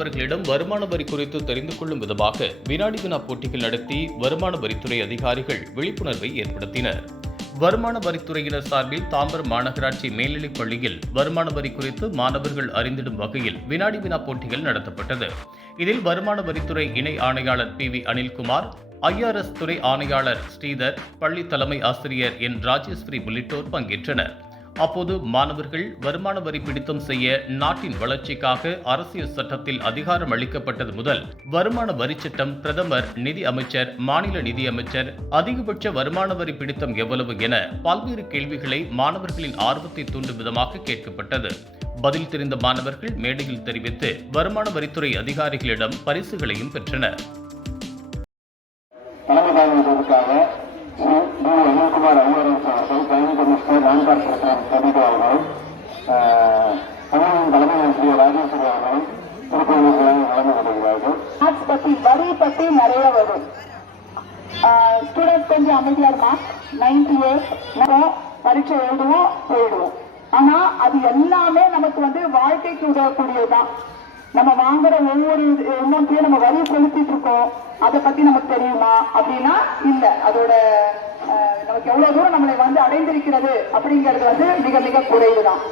மாணவர்களிடம் வருமான வரி குறித்து தெரிந்து கொள்ளும் விதமாக வினாடி வினா போட்டிகள் நடத்தி வருமான வரித்துறை அதிகாரிகள் விழிப்புணர்வை ஏற்படுத்தினர். வருமான வரித்துறையினர் சார்பில் தாம்பரம் மாநகராட்சி மேல்நிலைப் பள்ளியில் வருமான வரி குறித்து மாணவர்கள் அறிந்திடும் வகையில் வினாடி வினா போட்டிகள் நடத்தப்பட்டது. இதில் வருமான வரித்துறை இணை ஆணையாளர் பி வி அனில்குமார் ஐஆர்எஸ் துறை ஆணையாளர் ஸ்ரீதர் பள்ளி தலைமை ஆசிரியர் என் ராஜேஸ்வரி உள்ளிட்டோர் பங்கேற்றனர். அப்போது மாணவர்கள் வருமான வரி பிடித்தம் செய்ய நாட்டின் வளர்ச்சிக்காக அரசியல் சட்டத்தில் அதிகாரம் அளிக்கப்பட்டது முதல் வருமான வரி சட்டம் பிரதமர் நிதி அமைச்சர் மாநில நிதி அமைச்சர் அதிகபட்ச வருமான வரி பிடித்தம் எவ்வளவு என பல்வேறு கேள்விகளை மாணவர்களின் ஆர்வத்தை தூண்டும் விதமாக கேட்கப்பட்டது. பதில் தெரிந்த மாணவர்கள் மேடையில் தெரிவித்து வருமான வரித்துறை அதிகாரிகளிடம் பரிசுகளையும் பெற்றனர். தலைமை தாங்குவதற்காக ஸ்ரீ அனில்குமார் அவர்கள் தலைமை கமிஷனர் ராம்கார் அவர்கள் ஆஹ், தமிழின் தலைமை ஆசிரியர் ராஜேஸ்வரி அவர்கள் திருப்பதிகளாக கலந்து கொள்கிறார்கள் மேத்ஸ் பத்தி வரி பத்தி நிறைய வரும் ஸ்டூடெண்ட் கொஞ்சம் அமைதியா இருமா? நைன்டி எயிட் நம்ம பரீட்சை எழுதுவோம் போயிடுவோம் ஆனா அது எல்லாமே நமக்கு வந்து வாழ்க்கைக்கு உதவக்கூடியதுதான். நம்ம வாங்குற ஒவ்வொரு அமௌண்ட்லயும் நம்ம வரி செலுத்திட்டு இருக்கோம். அதை பத்தி நமக்கு தெரியுமா? அப்படின்னா இல்ல. அதோட நமக்கு எவ்வளவு தூரம் நம்மளை வந்து அடைந்திருக்கிறது அப்படிங்கிறது வந்து மிக மிக குறைவுதான்.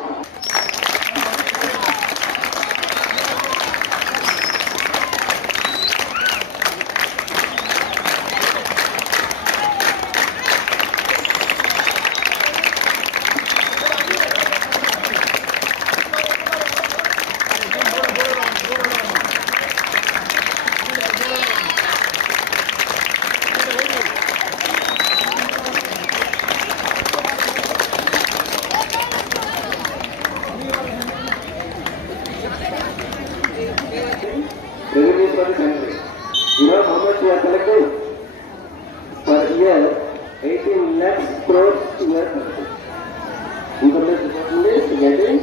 For. You know how much we are collecting? Per year, 18 lakhs crores we are collecting. Income tax department is getting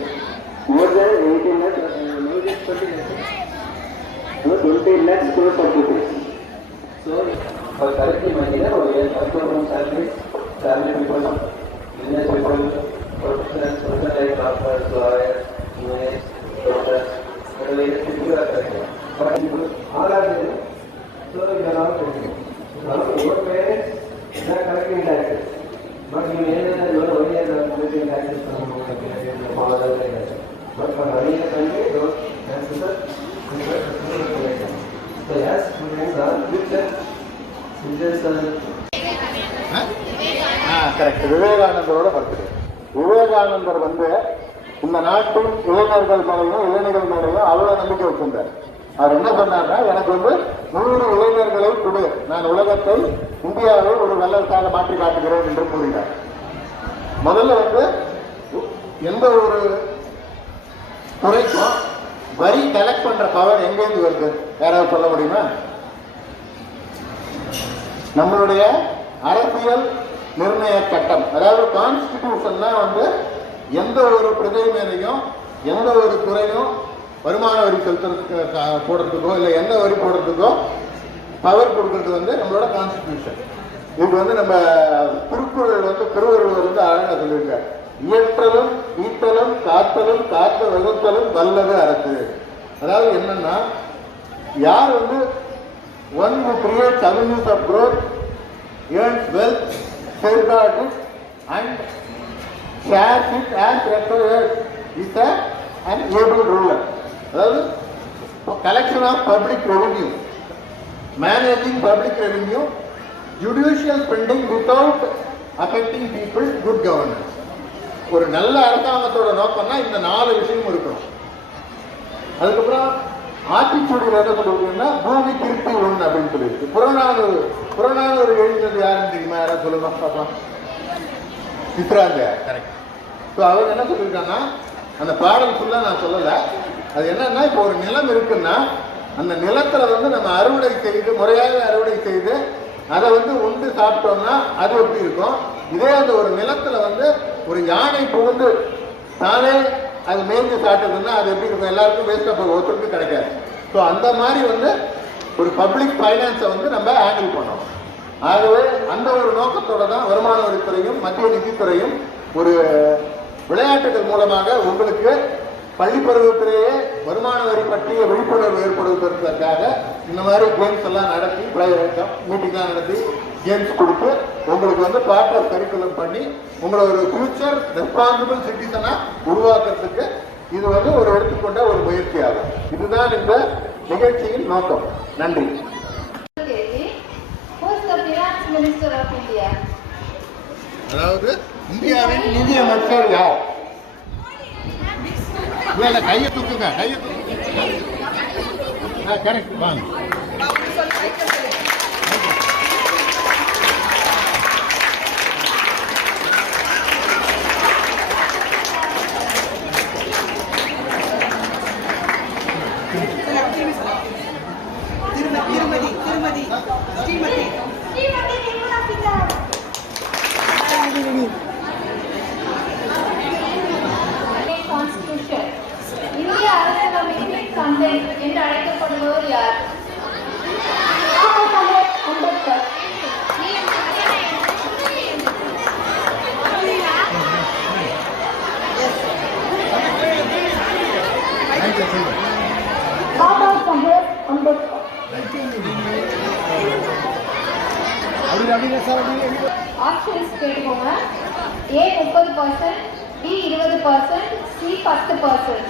more than 18 lakhs, uh, now it is 20 lakhs. No, 20 lakhs crores of rupees. So, for collecting money, no, we are also from salaries, salary people, business people, professionals, person like doctors, lawyers, engineers, correct விவேகானந்தரோட birthday. விவேகானந்தர் வந்து இந்த நாட்டின் இளைஞர்கள் மேலையும் இளைஞர்கள் மேலையும் அவ்வளவு நம்பிக்கை வச்சிருந்தார். அவர் என்ன சொன்னார்னா எனக்கு வந்து நூறு இளைஞர்களை கொடு நான் உலகத்தை இந்தியாவை ஒரு வல்லரசாக மாற்றி காட்டுகிறேன் என்று கூறினார். முதல்ல வந்து எந்த ஒரு துறைக்கும் வரி கலெக்ட் பண்ற பவர் எங்கேருந்து வருது? யாராவது சொல்ல முடியுமா? நம்மளுடைய அரசியல் நிர்ணய சட்டம். அதாவது கான்ஸ்டிடியூஷன் வந்து எந்த ஒரு பிரஜை எந்த ஒரு துறையும் வருமான வரி செலுத்துறதுக்கு போடுறதுக்கோ இல்லை எந்த வரி போடுறதுக்கோ பவர் கொடுக்கறது வந்து நம்மளோட கான்ஸ்டிடியூஷன் இது வந்து நம்ம திருக்குறள் வந்து திருவள்ளுவர் வந்து அழகாக சொல்லியிருக்கார் இயற்றலும் ஈட்டலும் காத்தலும் காத்த வகுத்தலும் வல்லது அரசு. அதாவது என்னன்னா யார் வந்து one create avenues of growth earns wealth wealth, and it, and shares it as and is a. அதாவது collection of public revenue, managing public revenue, judicial spending without affecting people's good governance. ஒரு நல்ல அரசாங்கத்தோட நோக்கம்னா இந்த நாலு விஷயம் இருக்கணும். அதுக்கப்புறம் ஆத்திச்சூடியில் என்ன சொல்லுவீங்கன்னா பூமி திருப்பி ஒன்று அப்படின்னு சொல்லியிருக்கு புறநானூறு புறநானூறு எழுதினது யாருன்னு தெரியுமா? யாராவது சொல்லுங்க பார்க்கலாம். சித்ராங்க கரெக்ட் ஸோ அவங்க என்ன சொல்லியிருக்காங்கன்னா அந்த பாடல் ஃபுல்லாக நான் சொல்லலை. அது என்னன்னா இப்போ ஒரு நிலம் இருக்குன்னா அந்த நிலத்துல வந்து நம்ம அறுவடை செய்து முறையாக அறுவடை செய்து அதை வந்து உண்டு சாப்பிட்டோம்னா அது எப்படி இருக்கும்? இதே அந்த ஒரு நிலத்துல வந்து ஒரு யானை புகுந்து தானே அது மேய்ந்து சாப்பிட்டதுன்னா அது எப்படி இருக்கும்? எல்லாருக்கும் வேஸ்ட்டாக போகும் ஒருத்தருக்கும் கிடைக்காது. ஸோ அந்த மாதிரி வந்து ஒரு பப்ளிக் ஃபைனான்ஸை வந்து நம்ம ஹேண்டில் பண்ணோம் ஆகவே அந்த ஒரு நோக்கத்தோட தான் வருமான வரித்துறையும் மத்திய நிதித்துறையும் ஒரு விளையாட்டுகள் மூலமாக உங்களுக்கு பள்ளி பருவத்திலேயே வருமான வரி பற்றிய விழிப்புணர்வு ஏற்படுத்துவதற்காக இந்த மாதிரி கேம்ஸ் எல்லாம் நடத்தி மீட்டிங்லாம் நடத்தி கேம்ஸ் கொடுத்து உங்களுக்கு வந்து பார்ட் ஆஃப் கரிக்குலம் பண்ணி உங்களை ஒரு ஃபியூச்சர் ரெஸ்பான்சிபிள் சிட்டிசனா உருவாக்குறதுக்கு இது வந்து ஒரு எடுத்துக்கொண்ட ஒரு முயற்சியாகும். இதுதான் இந்த நிகழ்ச்சியின் நோக்கம். நன்றி? அதாவது இந்தியாவின் நிதியமைச்சர் யார்? இல்ல இல்ல கையை தூக்குங்க கையை தூக்குங்க கரெக்ட் வாங்க. ஆப்ஷன்ஸ் கேட்டுக்கோங்க. ஏ முப்பது பர்சன்ட் பி இருபது பர்சன்ட் சி பத்து பர்சன்ட்